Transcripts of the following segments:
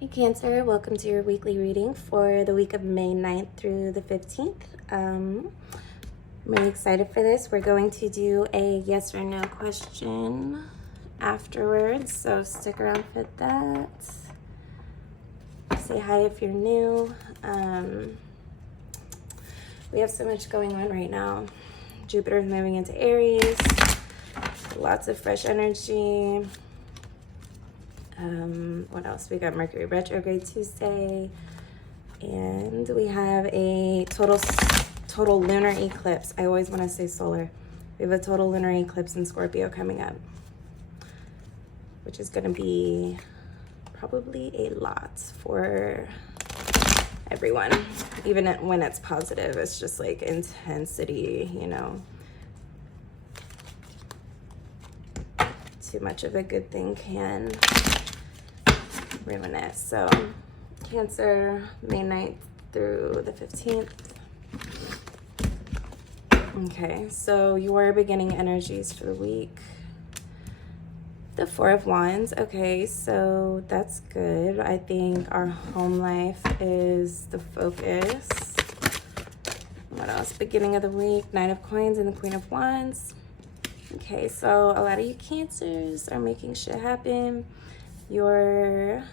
Hey Cancer, welcome to your weekly reading for the week of May 9th through the 15th. I'm really excited for this. We're going to do a yes or no question afterwards, so stick around for that. Say hi if you're new. We have so much going on right now. Jupiter's moving into Aries, lots of fresh energy. What else? We got Mercury retrograde Tuesday, and we have a total lunar eclipse. I always want to say solar. We have a total lunar eclipse in Scorpio coming up, which is going to be probably a lot for everyone. Even when it's positive, it's just like intensity, you know. Too much of a good thing can ruin it. So Cancer, May 9th through the 15th. Okay, so your beginning energies for the week. The Four of Wands. Okay, so that's good. I think our home life is the focus. What else? Beginning of the week, Nine of Coins and the Queen of Wands. Okay, so a lot of you Cancers are making shit happen. Your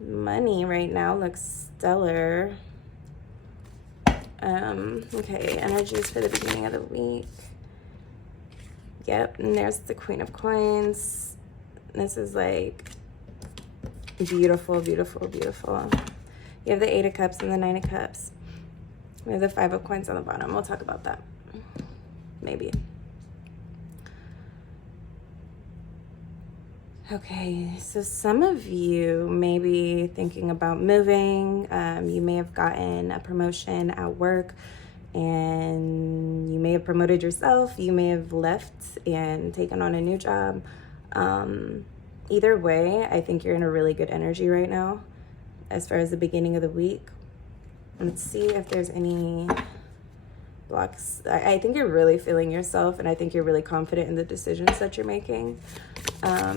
money right now looks stellar. Okay, energies for the beginning of the week. Yep, and there's the Queen of Coins. This is like beautiful, beautiful, beautiful. You have the Eight of Cups and the Nine of Cups. We have the Five of Coins on the bottom. We'll talk about that. Maybe. Okay, so some of you may be thinking about moving. You may have gotten a promotion at work and you may have promoted yourself. You may have left and taken on a new job. Either way, I think you're in a really good energy right now as far as the beginning of the week. Let's see if there's any blocks. I think you're really feeling yourself, and I think you're really confident in the decisions that you're making. All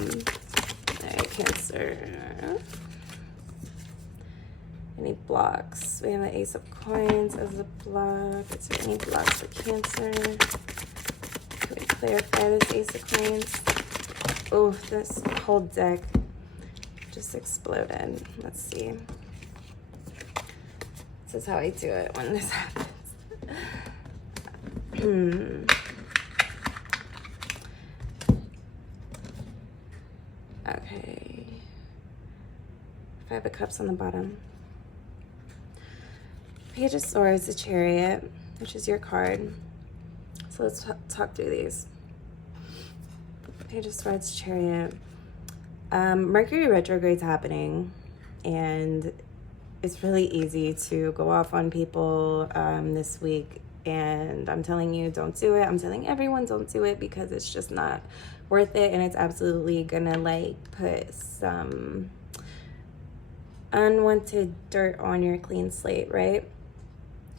right, Cancer. Any blocks? We have the Ace of Coins as a block. Is there any blocks for Cancer? Can we clarify this Ace of Coins? Oh, this whole deck just exploded. Let's see. This is how I do it when this happens. Okay. Five of Cups on the bottom. Page of Swords, the Chariot, which is your card. So let's talk through these. Page of Swords, Chariot. Mercury retrograde is happening, and it's really easy to go off on people this week. And I'm telling you, don't do it. I'm telling everyone, don't do it, because it's just not worth it. And it's absolutely gonna like put some unwanted dirt on your clean slate, right?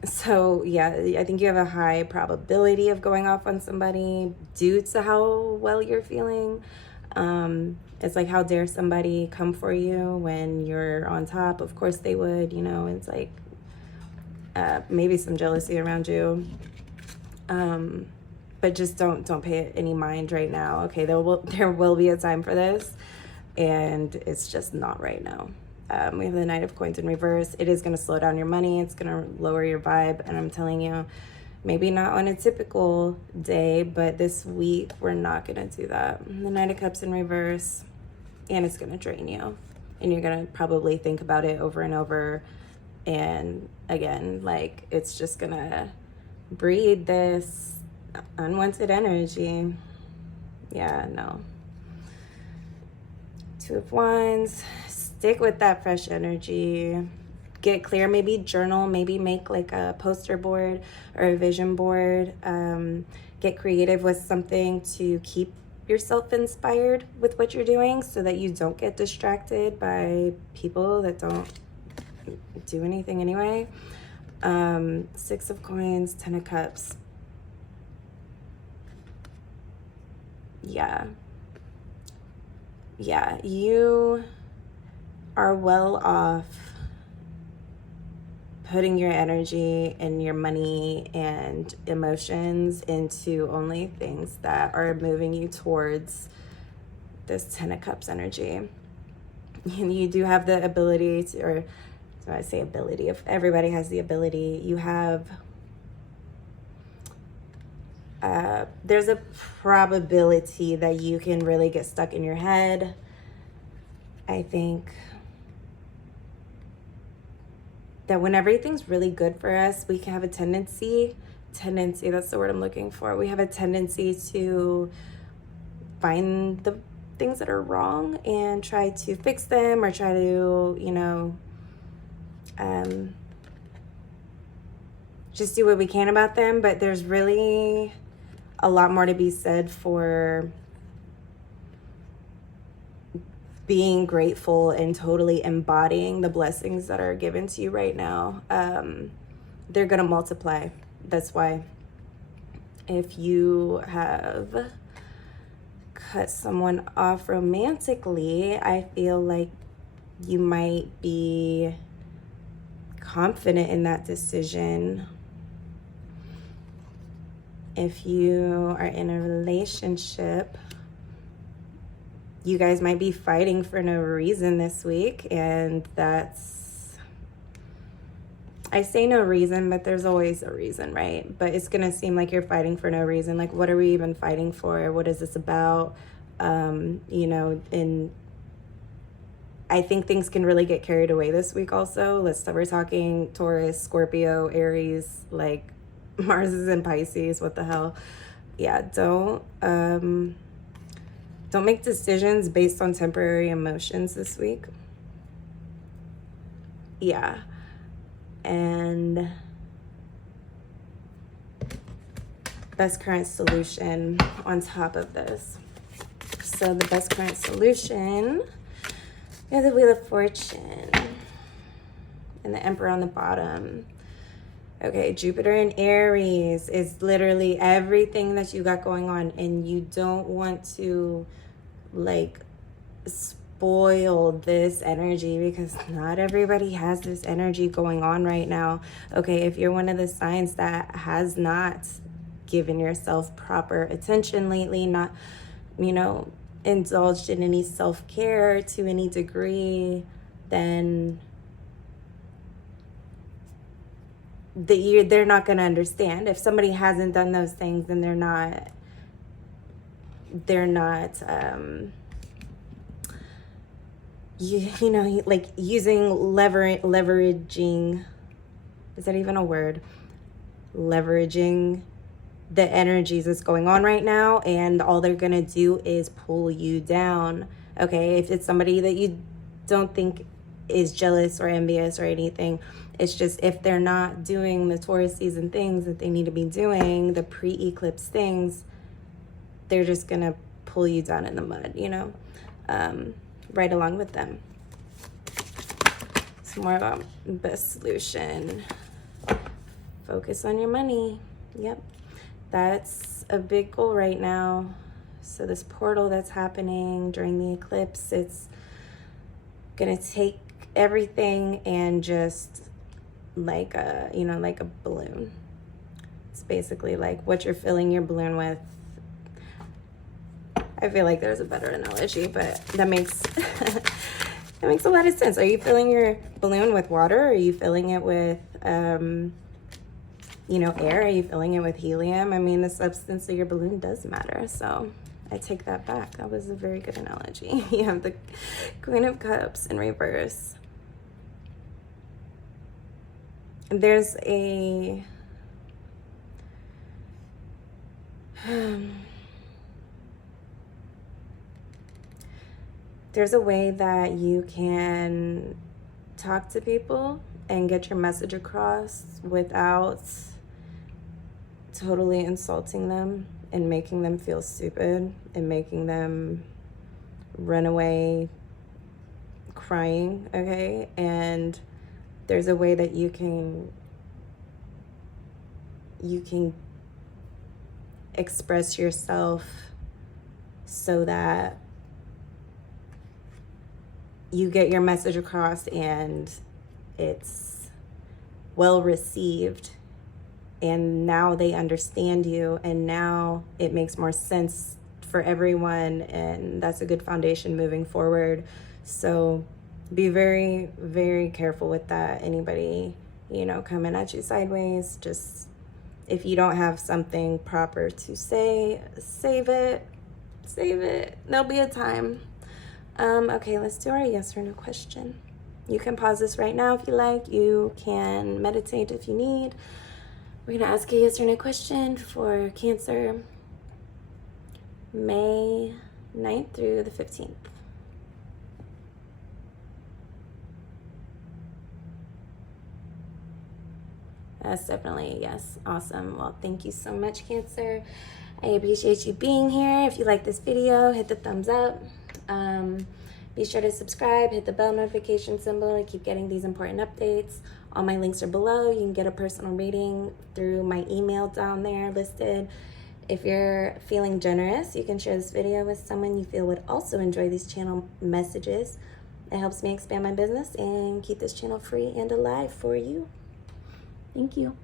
So yeah, I think you have a high probability of going off on somebody due to how well you're feeling. It's like, how dare somebody come for you when you're on top? Of course they would, you know. It's like maybe some jealousy around you, but just don't pay it any mind right now. Okay, there will be a time for this, and it's just not right now. We have the Knight of Coins in reverse. It is going to slow down your money. It's going to lower your vibe, and I'm telling you, maybe not on a typical day, but this week we're not going to do that. The Knight of Cups in reverse, and it's going to drain you, and you're going to probably think about it over and over. And again, like, it's just gonna breed this unwanted energy. Yeah, no. Two of Wands. Stick with that fresh energy. Get clear. Maybe journal. Maybe make like a poster board or a vision board. Get creative with something to keep yourself inspired with what you're doing, so that you don't get distracted by people that don't do anything anyway. Six of Coins, Ten of Cups. Yeah, you are well off putting your energy and your money and emotions into only things that are moving you towards this 10 of Cups energy. And you do have the ability to, or so I say ability, if everybody has the ability, you have, there's a probability that you can really get stuck in your head. I think that when everything's really good for us, we can have a tendency, that's the word I'm looking for. We have a tendency to find the things that are wrong and try to fix them, or try to, you know, just do what we can about them. But there's really a lot more to be said for being grateful and totally embodying the blessings that are given to you right now. They're gonna multiply. That's why if you have cut someone off romantically, I feel like you might be confident in that decision. If you are in a relationship, you guys might be fighting for no reason this week, and that's, I say no reason, but there's always a reason, right? But it's gonna seem like you're fighting for no reason. Like, what are we even fighting for? What is this about? You know, and I think things can really get carried away this week also. We're talking Taurus, Scorpio, Aries, like Mars is in Pisces, what the hell? Yeah, don't make decisions based on temporary emotions this week. Yeah. And best current solution on top of this. So the best current solution is the Wheel of Fortune and the Emperor on the bottom. Okay, Jupiter in Aries is literally everything that you got going on, and you don't want to like spoil this energy, because not everybody has this energy going on right now. Okay, if you're one of the signs that has not given yourself proper attention lately, not, you know, indulged in any self-care to any degree, then they're not going to understand. If somebody hasn't done those things, then they're not you know, like using leveraging, is that even a word? Leveraging the energies that's going on right now, and all they're gonna do is pull you down. Okay, if it's somebody that you don't think is jealous or envious or anything, it's just if they're not doing the Taurus season things that they need to be doing, the pre-eclipse things, they're just gonna pull you down in the mud, you know, right along with them. It's more about best solution. Focus on your money. Yep, that's a big goal right now. So this portal that's happening during the eclipse, it's gonna take everything and just like a, you know, like a balloon. It's basically like what you're filling your balloon with. I feel like there's a better analogy, but that makes that makes a lot of sense. Are you filling your balloon with water? Are you filling it with you know, air? Are you filling it with helium? I mean, the substance of your balloon does matter. So I take that back. That was a very good analogy. You have the Queen of Cups in reverse. And there's a there's a way that you can talk to people and get your message across without totally insulting them and making them feel stupid and making them run away crying, okay? And there's a way that you can express yourself so that you get your message across and it's well received, and now they understand you, and now it makes more sense for everyone, and that's a good foundation moving forward. So be very, very careful with that. Anybody, you know, coming at you sideways, just, if you don't have something proper to say, save it. There'll be a time. Okay, let's do our yes or no question. You can pause this right now if you like. You can meditate if you need. We're gonna ask a yes or no question for Cancer, May 9th through the 15th. That's definitely a yes. Awesome. Well, thank you so much, Cancer. I appreciate you being here. If you like this video, hit the thumbs up. Be sure to subscribe, hit the bell notification symbol to keep getting these important updates. All my links are below. You can get a personal reading through my email down there listed. If you're feeling generous, you can share this video with someone you feel would also enjoy these channel messages. It helps me expand my business and keep this channel free and alive for you. Thank you.